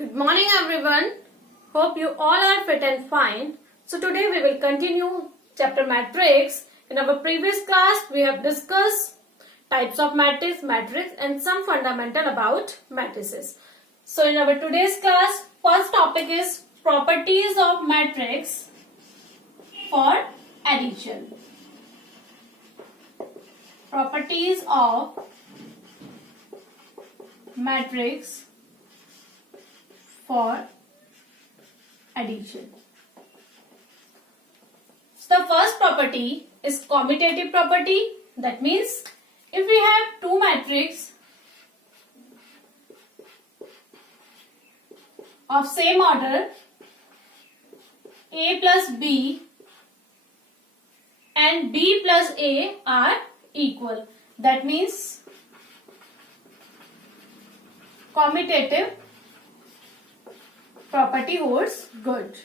Good morning everyone. Hope you all are fit and fine. So today we will continue chapter matrix. In our previous class we have discussed types of matrix and some fundamental about matrices. So in our today's class first topic is properties of matrix for addition. Properties of matrix for addition. So the first property is commutative property. That means if we have two matrices of same order, A plus B and B plus A are equal. That means commutative property holds good.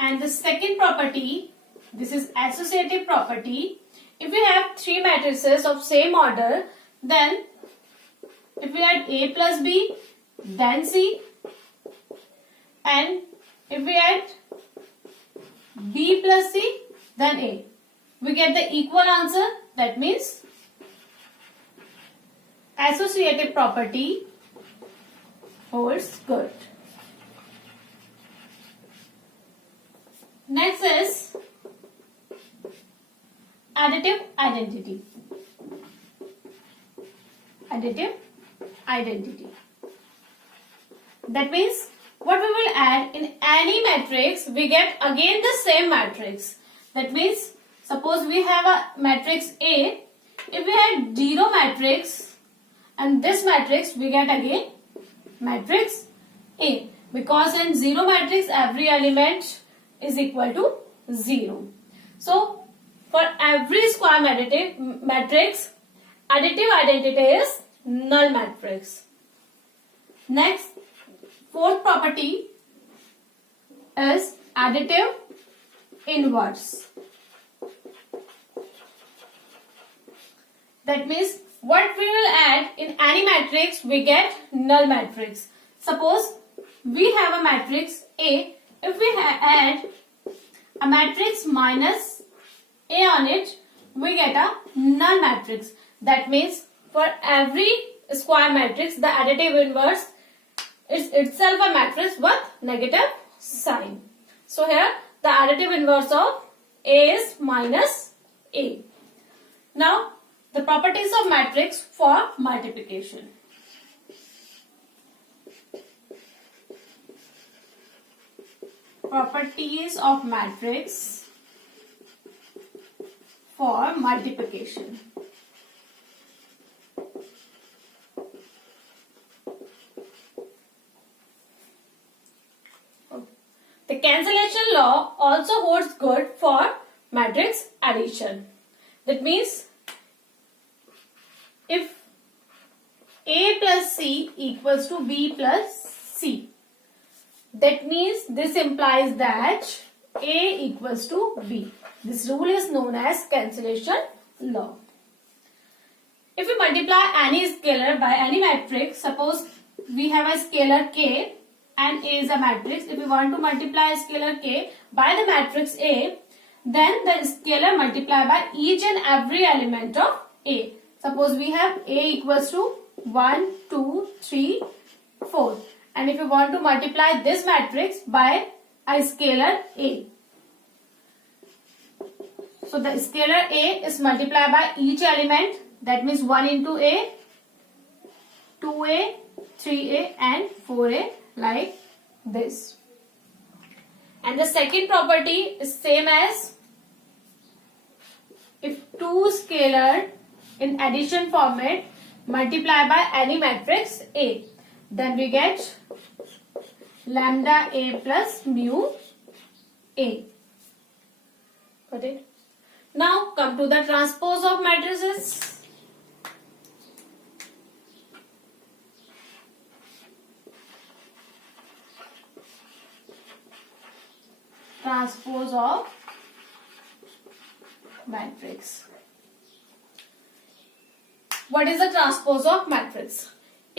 And the second property, this is associative property. If we have three matrices of same order, then if we add A plus B, then C, and if we add B plus C, then A, we get the equal answer. That means associative property holds good. Next is additive identity. Additive identity. That means what we will add in any matrix, we get again the same matrix. That means suppose we have a matrix A. If we had 0 matrix and this matrix, we get again matrix A, because in 0 matrix every element is equal to 0. So for every square matrix, additive identity is null matrix. Next, fourth property is additive inverse. That means what we will add in any matrix, we get null matrix. Suppose we have a matrix A. If we add a matrix minus A on it, we get a null matrix. That means for every square matrix, the additive inverse is itself a matrix with negative sign. So here the additive inverse of A is minus A. Now the properties of matrix for multiplication. Properties of matrix for multiplication. The cancellation law also holds good for matrix addition. That means if A plus C equals to B plus C, that means this implies that A equals to B. This rule is known as cancellation law. If we multiply any scalar by any matrix, suppose we have a scalar K and A is a matrix. If we want to multiply a scalar K by the matrix A, then the scalar multiplied by each and every element of A. Suppose we have A equals to 1, 2, 3, 4. And if you want to multiply this matrix by a scalar A. So the scalar A is multiplied by each element. That means 1 into A, 2A, 3A and 4A, like this. And the second property is same as if two scalar in addition format multiply by any matrix A, then we get lambda A plus mu A. Got it? Now come to the transpose of matrices. Transpose of matrix. What is the transpose of matrix?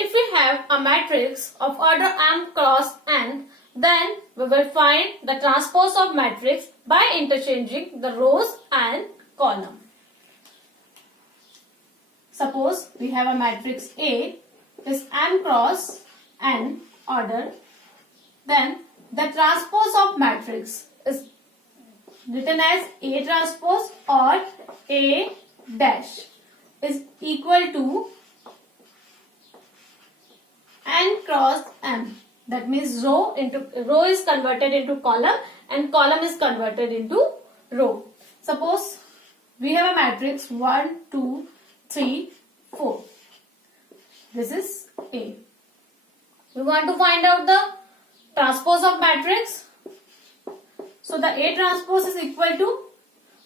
if we have a matrix of order m cross n, then we will find the transpose of matrix by interchanging the rows and column. Suppose we have a matrix A is m cross n order, then the transpose of matrix is written as A transpose or A dash is equal to n cross m. That means row is converted into column and column is converted into row. Suppose we have a matrix 1, 2, 3, 4. This is A. We want to find out the transpose of matrix. So the A transpose is equal to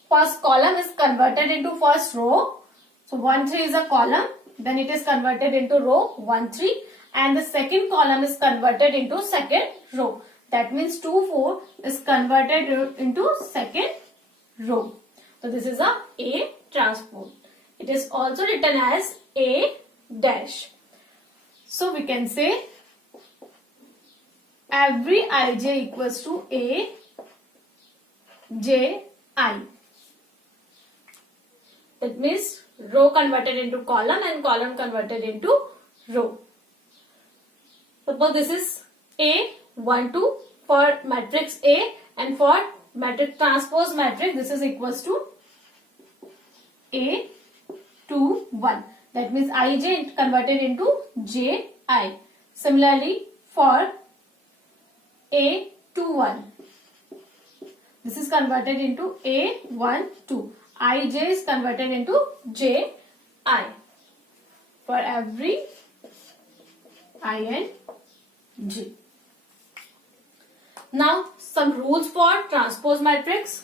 first column is converted into first row. So 1, 3 is a column. Then it is converted into row 1, 3. And the second column is converted into second row. That means 2, 4 is converted into second row. So this is a A transpose. It is also written as A dash. So we can say every ij equals to A j I. That means row converted into column and column converted into row. Suppose this is A 1, 2 for matrix A, and for matrix transpose matrix this is equals to A 2, 1. That means ij converted into ji. Similarly for A 2, 1. This is converted into A 1, 2. ij is converted into ji for every I and j. Now some rules for transpose matrix.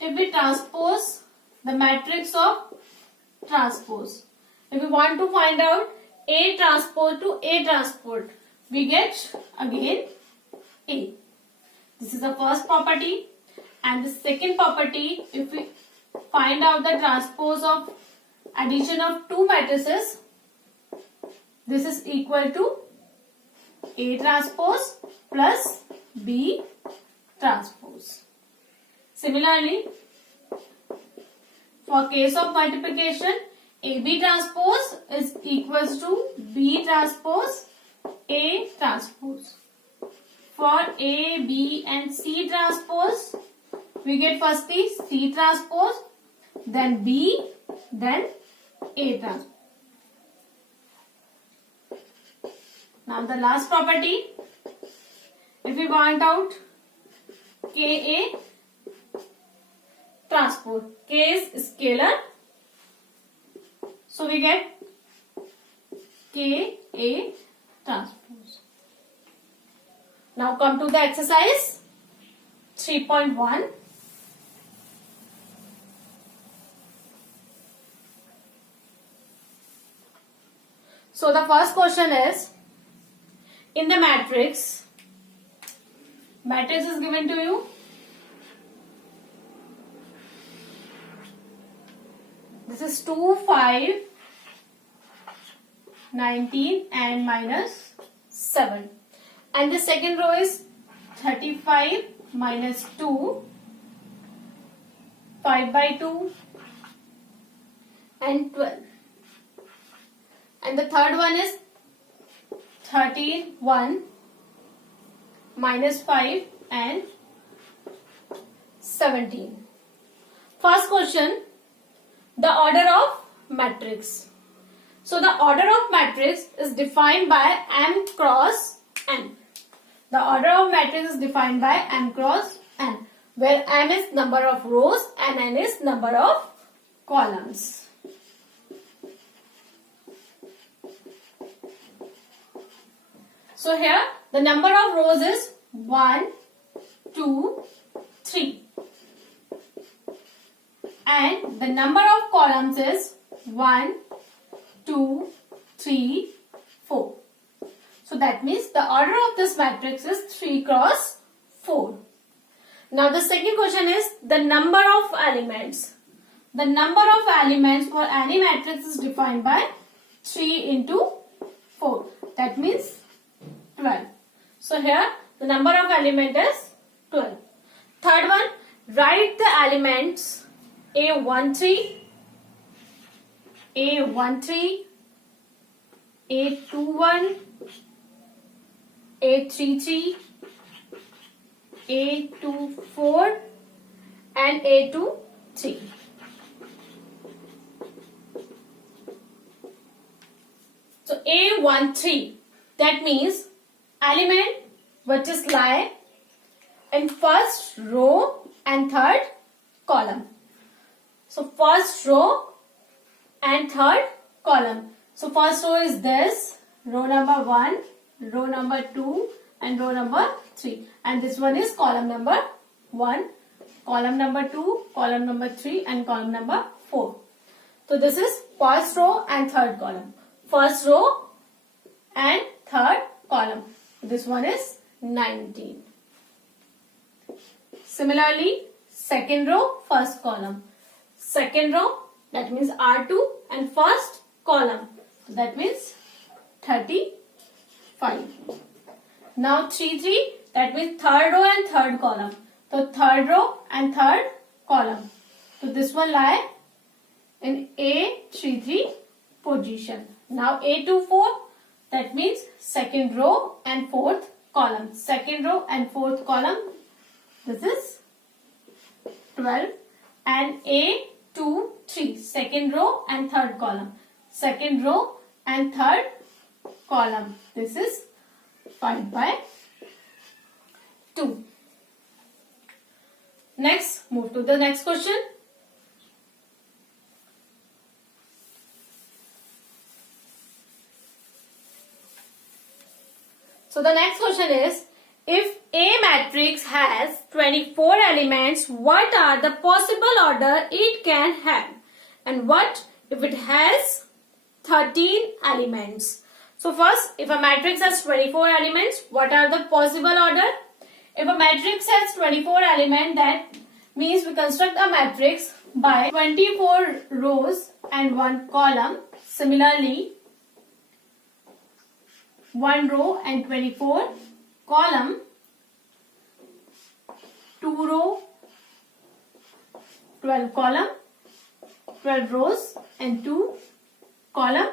If we transpose the matrix of transpose, if we want to find out A transpose to A transpose, we get again A. This is the first property. And the second property, if we find out the transpose of addition of two matrices, this is equal to A transpose plus B transpose. Similarly, for case of multiplication, AB transpose is equals to B transpose A transpose. For A, B and C transpose, we get firstly C transpose, then B, then A transpose. Now the last property, if we want out KA transpose, K is scalar, so we get KA transpose. Now come to the exercise 3.1. So the first question is, in the matrix is given to you. This is 2, 5, 19 and minus 7. And the second row is 35 minus 2, 5 by 2 and 12. And the third one is 13, 1, minus 5 and 17. First question, the order of matrix. So the order of matrix is defined by m cross n. The order of matrix is defined by m cross n, where m is number of rows and n is number of columns. So here the number of rows is 1, 2, 3. And the number of columns is 1, 2, 3, 4. So that means the order of this matrix is 3 cross 4. Now the second question is the number of elements. The number of elements for any matrix is defined by 3 into 4. That means 12. So here the number of element is 12. Third one, write the elements A13, A13, A21, A33, A24 and A23. So A13, that means element which is lie in first row and third column. So first row and third column. So first row is this, row number 1, row number 2 and row number 3. And this one is column number 1, column number 2, column number 3 and column number 4. So this is first row and third column. First row and third column. This one is 19. Similarly, second row, first column. Second row, that means R2 and first column. That means 35. Now 3, that means third row and third column. So third row and third column. So this one lie in A33 position. Now A24, that means second row and fourth column. Second row and fourth column. This is 12. And A23, second row and third column. Second row and third column. This is 5 by 2. Next, move to the next question. So the next question is, if A matrix has 24 elements, what are the possible order it can have? And what if it has 13 elements? So first, if a matrix has 24 elements, what are the possible order? If a matrix has 24 elements, that means we construct a matrix by 24 rows and 1 column. Similarly, 1 row and 24 column, 2 row, 12 column, 12 rows and 2 column.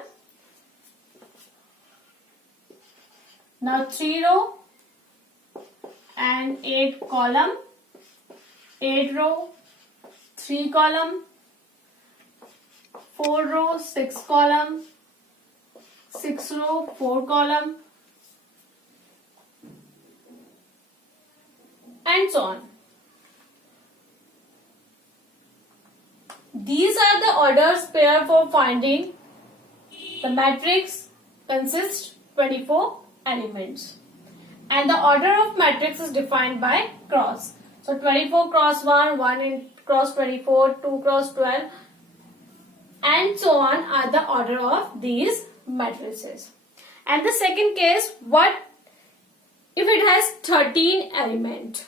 Now 3 row and 8 column, 8 row, 3 column, 4 row, 6 column, 6 row, 4 column, and so on. These are the orders pair for finding the matrix consists 24 elements. And the order of matrix is defined by cross. So 24 cross 1, 1 in cross 24, 2 cross 12 and so on are the order of these matrices. And the second case, what if it has 13 elements?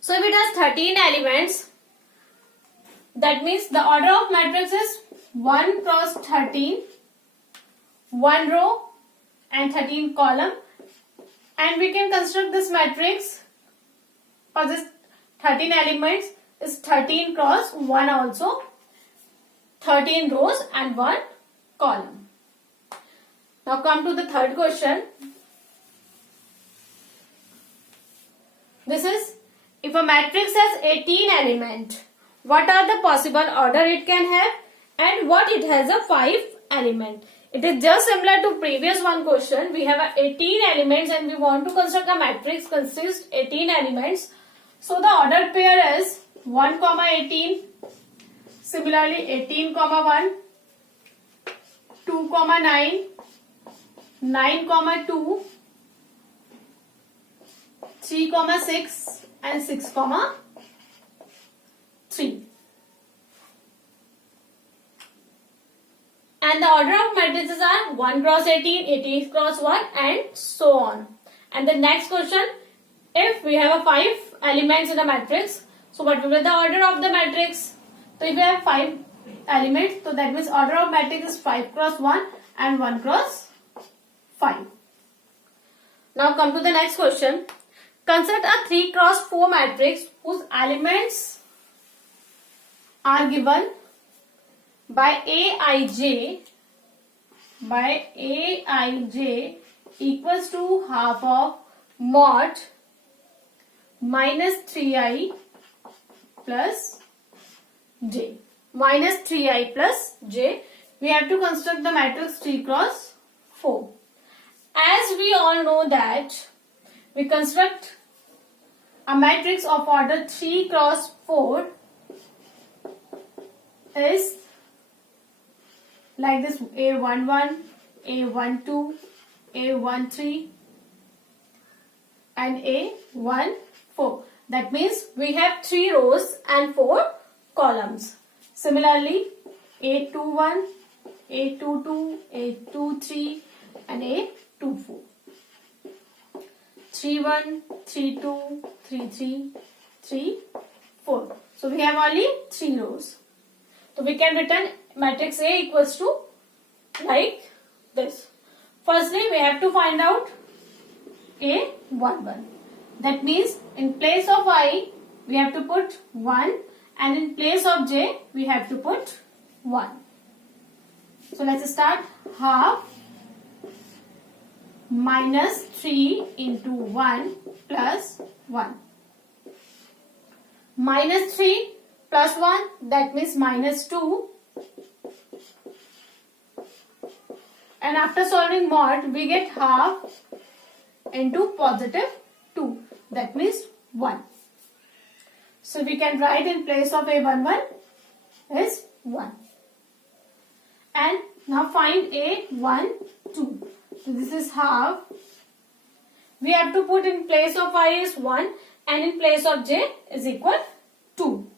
So if it has 13 elements, that means the order of matrix is 1 cross 13, 1 row and 13 column. And we can construct this matrix for this 13 elements is 13 cross 1 also, 13 rows and 1 column. Now come to the third question. This is, if a matrix has 18 elements, what are the possible order it can have and what it has a 5 element. It is just similar to previous one question. We have 18 elements and we want to construct a matrix consists 18 elements. So the order pair is 1, 18. Similarly 18, 1, 2, 9, 9, 2, 3, 6 and 6, 3. And the order of matrices are 1 cross 18, 18 cross 1 and so on. And the next question, if we have a 5 elements in a matrix. So what will be the order of the matrix? So if we have 5 elements, so that means order of matrix is 5 cross 1 and 1 cross 5. Now come to the next question. Construct a 3 cross 4 matrix whose elements are given by Aij equals to half of mod minus 3i plus j. Minus 3i plus j. We have to construct the matrix 3 cross 4. As we all know that we construct a matrix of order 3 cross 4 is like this: A11, A12, A13 and A14. That means we have 3 rows and 4 columns. Similarly, A21, A22, A23 and A24. 31, 32, 33, 34. So we have only 3 rows. So we can return matrix A equals to like this. Firstly, we have to find out A11. That means in place of I, we have to put 1, and in place of j, we have to put 1. So let's start. Half minus 3 into 1 plus 1. Minus 3 plus 1, that means minus 2. And after solving mod, we get half into positive 2. That means 1. So we can write in place of A11 is 1. And now find A12. So this is half. We have to put in place of I is 1 and in place of j is equal 2.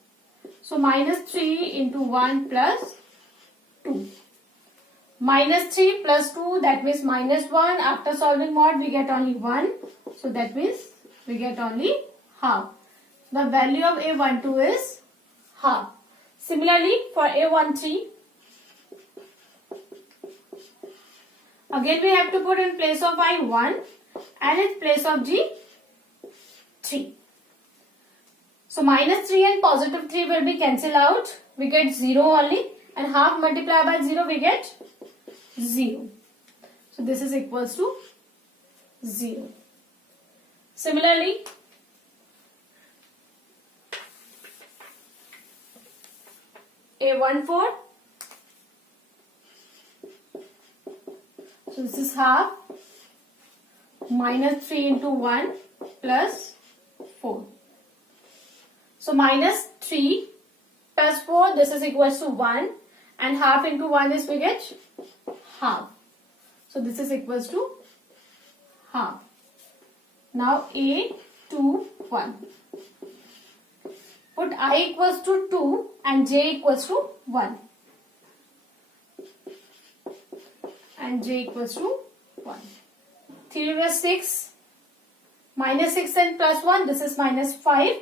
So minus 3 into 1 plus 2. Minus 3 plus 2, that means minus 1. After solving mod, we get only 1. So that means we get only half. The value of A12 is half. Similarly, for A13, again we have to put in place of I 1 and in place of G 3. So minus 3 and positive 3 will be cancelled out. We get 0 only, and half multiplied by 0 we get 0. So this is equals to 0. Similarly, A14. So this is half minus 3 into 1 plus 4. So minus 3 plus 4, this is equals to 1, and half into 1 is we get half. So this is equals to half. Now A21. Put I equals to 2 and j equals to 1. And j equals to 1. 3 plus 6. Minus 6 and plus 1. This is minus 5.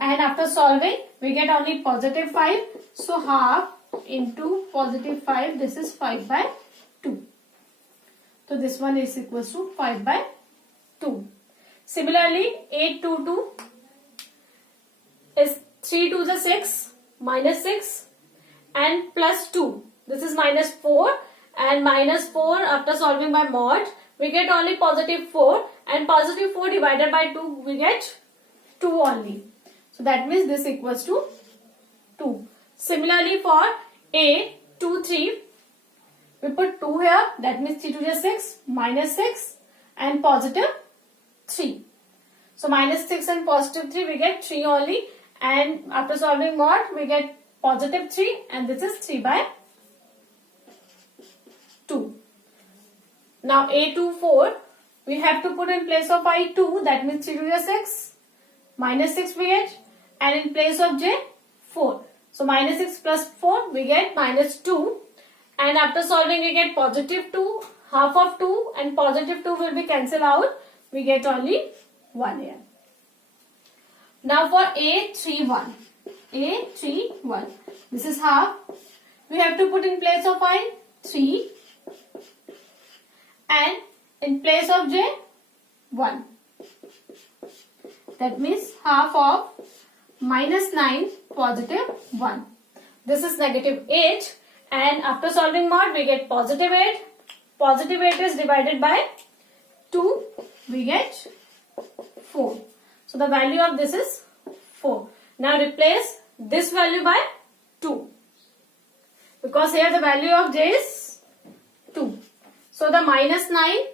And after solving, we get only positive 5. So half into positive 5. This is 5 by 2. So this one is equals to 5 by 2. Similarly, A22 is 3 to the 6, minus 6 and plus 2. This is minus 4, and minus 4 after solving by mod, we get only positive 4, and positive 4 divided by 2 we get 2 only. So that means this equals to 2. Similarly for A23, we put 2 here, that means 3 to the 6, minus 6 and positive 3. So minus 6 and positive 3 we get 3 only, and after solving mod we get positive 3, and this is 3 by 2. Now A24, we have to put in place of I2, that means 3 to the 6, minus 6 we get, and in place of j 4. So minus 6 plus 4 we get minus 2, and after solving we get positive 2, half of 2, and positive 2 will be cancelled out. We get only 1 here. Now for A31. A31. This is half. We have to put in place of I 3 and in place of J 1. That means half of -9 positive 1. This is -8 and after solving mod we get positive 8. Positive 8 is divided by 2. We get 4. So the value of this is 4. Now replace this value by 2. Because here the value of J is 2. So the -9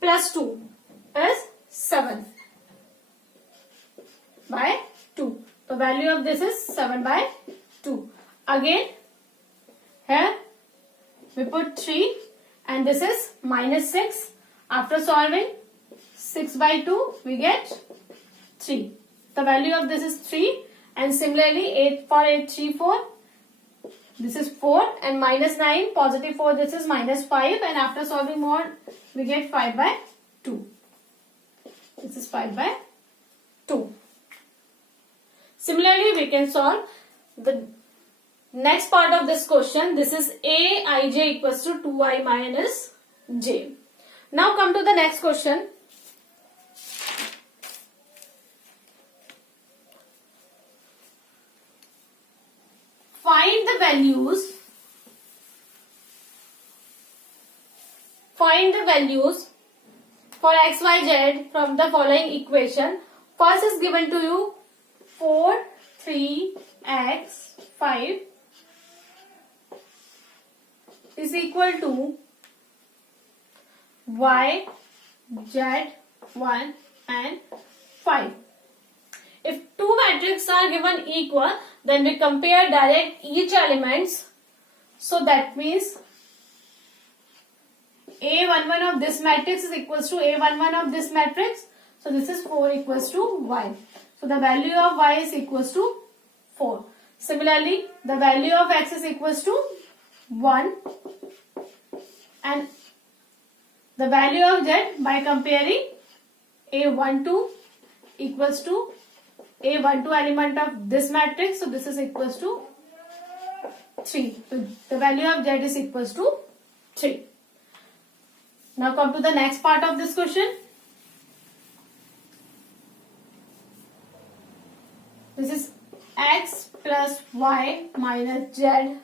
plus 2 is 7 by 2. The value of this is 7 by 2. Again, here we put 3 and this is -6. After solving 6 by 2, we get 3. The value of this is 3 and similarly 8 for 8, 3, 4. This is 4 and -9 positive 4, this is -5 and after solving mod we get 5 by 2. This is 5 by 2. Similarly we can solve the next part of this question. This is Aij equals to 2i minus j. Now come to the next question. Find the values for x, y, z from the following equation. First is given to you 4, 3, x, 5 is equal to y, z, 1 and 5. If two matrices are given equal, then we compare direct each elements. So that means A11 of this matrix is equals to A11 of this matrix. So this is 4 equals to y. So the value of y is equals to 4. Similarly, the value of x is equals to 1 and the value of z by comparing A12 equals to A12 element of this matrix. So this is equals to 3. So the value of z is equals to 3. Now come to the next part of this question. This is x plus y minus z,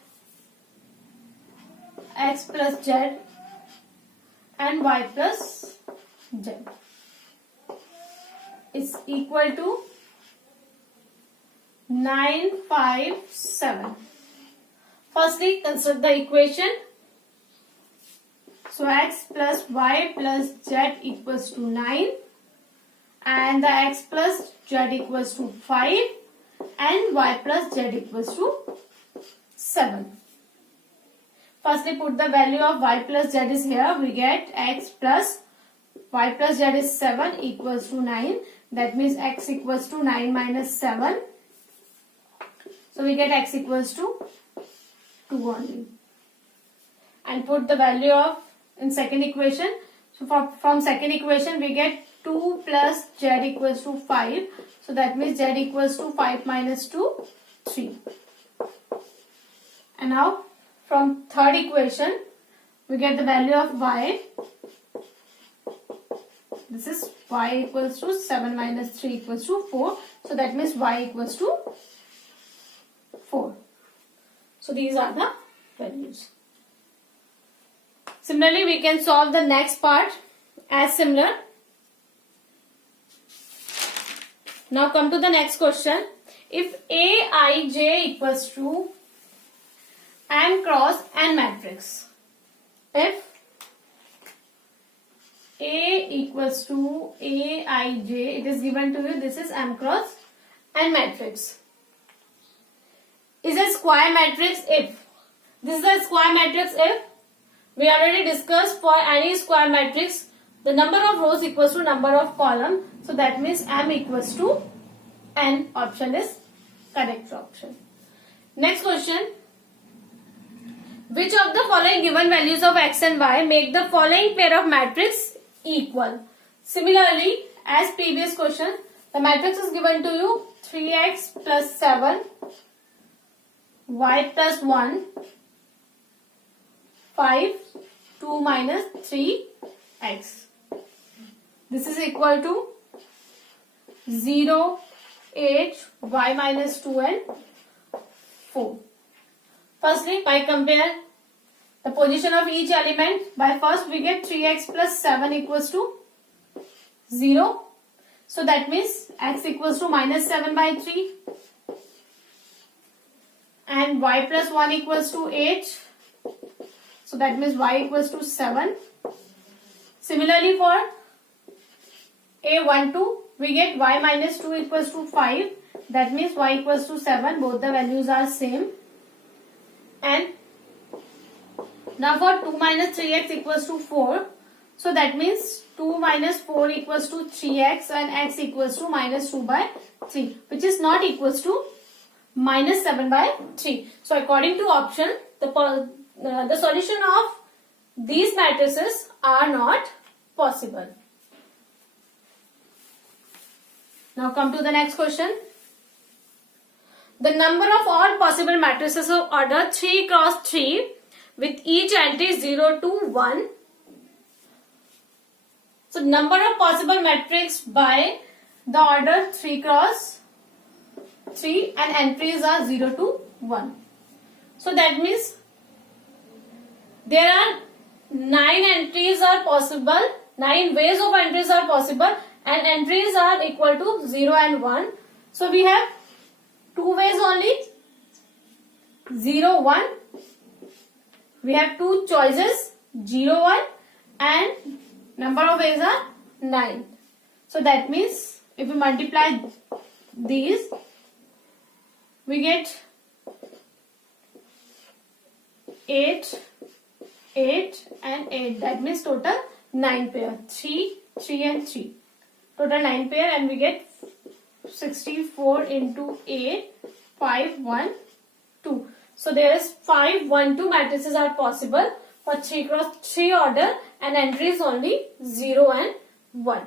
x plus z and y plus z is equal to 9, 5, 7. Firstly, construct the equation. So x plus y plus z equals to 9 and the x plus z equals to 5 and y plus z equals to 7. Firstly, put the value of y plus z is here. We get x plus y plus z is 7 equals to 9. That means x equals to 9 minus 7. So we get x equals to 2 only. And put the value of in second equation. So from second equation we get 2 plus z equals to 5. So that means z equals to 5 minus 2, 3. And now from third equation we get the value of y. This is y equals to 7 minus 3 equals to 4. So that means y equals to 4. So these are the values. Similarly, we can solve the next part as similar. Now come to the next question. If Aij equals to M cross N matrix. If A equals to Aij, it is given to you, this is M cross N matrix. Is a square matrix if. This is a square matrix if. We already discussed for any square matrix, the number of rows equals to number of column. So that means M equals to N. Option is correct option. Next question. Which of the following given values of x and y make the following pair of matrix equal? Similarly, as previous question, The matrix is given to you 3x plus 7, y plus 1, 5, 2 minus 3x. This is equal to 0, 8, y minus 2 and 4. Firstly, by compare the position of each element, by first we get 3x plus 7 equals to 0. So that means x equals to minus 7 by 3. And y plus 1 equals to 8. So that means y equals to 7. Similarly for A12, we get y minus 2 equals to 5. That means y equals to 7. Both the values are same. And now for 2 minus 3x equals to 4. So that means 2 minus 4 equals to 3x and x equals to minus 2 by 3. Which is not equals to minus 7 by 3. So according to option, the solution of these matrices are not possible. Now come to the next question. The number of all possible matrices of order 3 cross 3 with each entry 0 to 1. So number of possible matrix by the order 3 cross 3 and entries are 0 to 1. So that means there are 9 entries are possible, 9 ways of entries are possible, and entries are equal to 0 and 1. So we have 2 ways only, 0, 1. We have 2 choices, 0, 1, and number of ways are 9. So that means if we multiply these, we get 8, 8 and 8. That means total 9 pair. 3, 3 and 3. Total 9 pair, and we get 64 into 8, 5, 1, 2. So there is 5, 1, 2 matrices are possible for 3 cross 3 order, and entries only 0 and 1.